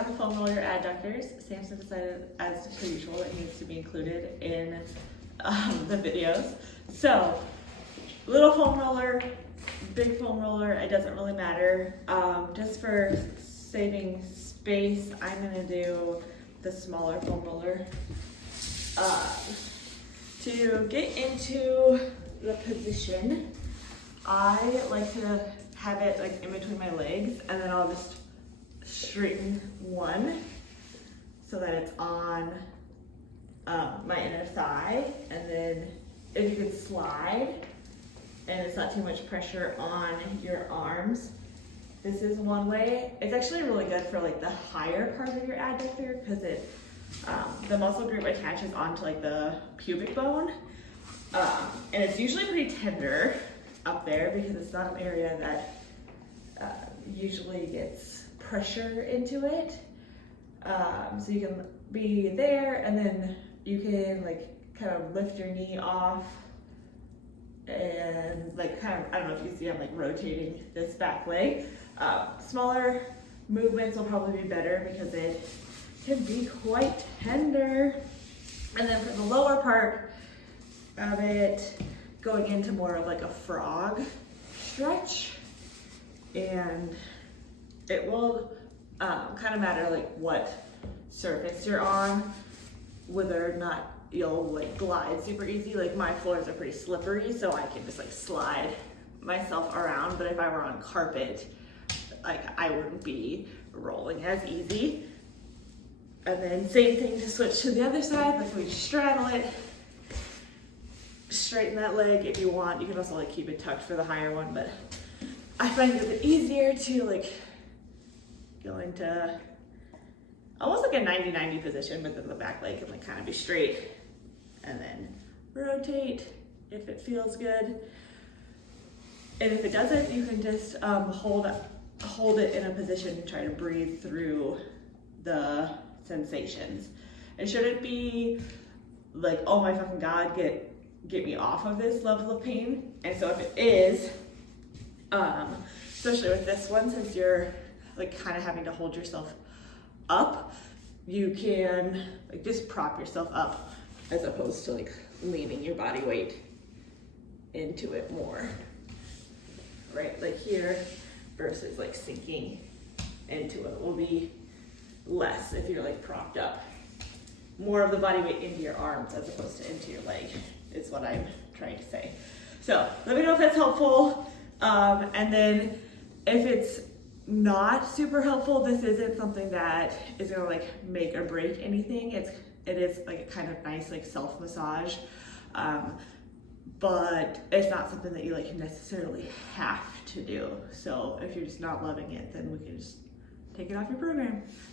how to foam roll your adductors. Samson decided, as per usual, it needs to be included in the videos. So, little foam roller, big foam roller, it doesn't really matter. Just for saving space, I'm gonna do the smaller foam roller. To get into the position, I like to have it like in between my legs, and then I'll just straighten one so that it's on my inner thigh, and then if you can slide and it's not too much pressure on your arms, this is one way. It's actually really good for like the higher part of your adductor because it the muscle group attaches onto like the pubic bone, and it's usually pretty tender up there because it's not an area that usually gets pressure into it. So you can be there, and then you can like kind of lift your knee off and like kind of, I don't know if you see I'm like rotating this back leg. Smaller movements will probably be better because it can be quite tender. And then for the lower part of it, going into more of like a frog stretch, and it will kind of matter like what surface you're on, whether or not you'll like glide super easy. Like my floors are pretty slippery, so I can just like slide myself around, but if I were on carpet, like I wouldn't be rolling as easy. And then same thing to switch to the other side, like we straddle it, straighten that leg if you want. You can also like keep it tucked for the higher one, but I find it a bit easier to like go into almost like a 90-90 position, but then the back leg can like kind of be straight, and then rotate if it feels good. And if it doesn't, you can just hold it in a position and try to breathe through the sensations. It shouldn't be like, oh my fucking God, get me off of this level of pain. And so if it is, especially with this one, since you're like kind of having to hold yourself up, you can like just prop yourself up as opposed to like leaning your body weight into it more, right? Like here versus like sinking into it will be less if you're like propped up. More of the body weight into your arms as opposed to into your leg is what I'm trying to say. So let me know if that's helpful. And then if it's not super helpful, this isn't something that is gonna like make or break anything. It is like a kind of nice like self-massage, but it's not something that you like necessarily have to do. So if you're just not loving it, then we can just take it off your program.